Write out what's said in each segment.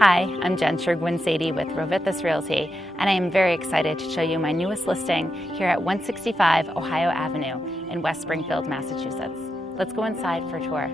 Hi, I'm Jen Shurgwin-Sadie with Rovithis Realty, and I am very excited to show you my newest listing here at 165 Ohio Avenue in West Springfield, Massachusetts. Let's go inside for a tour.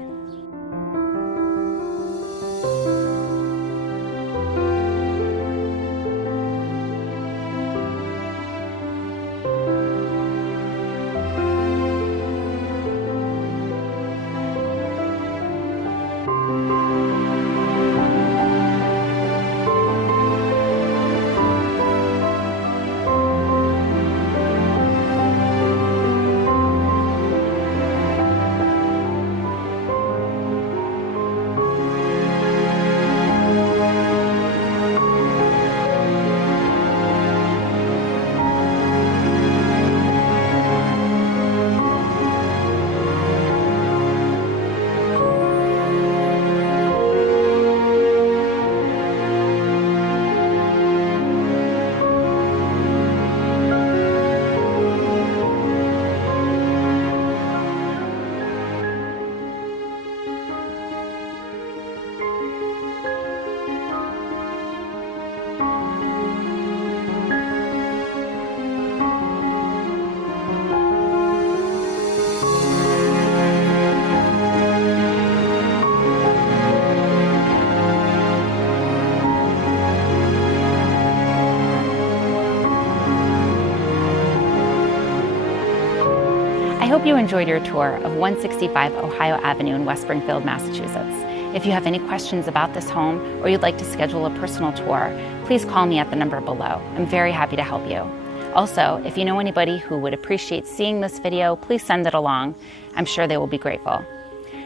I hope you enjoyed your tour of 165 Ohio Avenue in West Springfield, Massachusetts. If you have any questions about this home or you'd like to schedule a personal tour, please call me at the number below. I'm very happy to help you. Also, if you know anybody who would appreciate seeing this video, please send it along. I'm sure they will be grateful.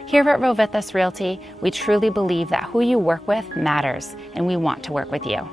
Here at Rovithis Realty, we truly believe that who you work with matters, and we want to work with you.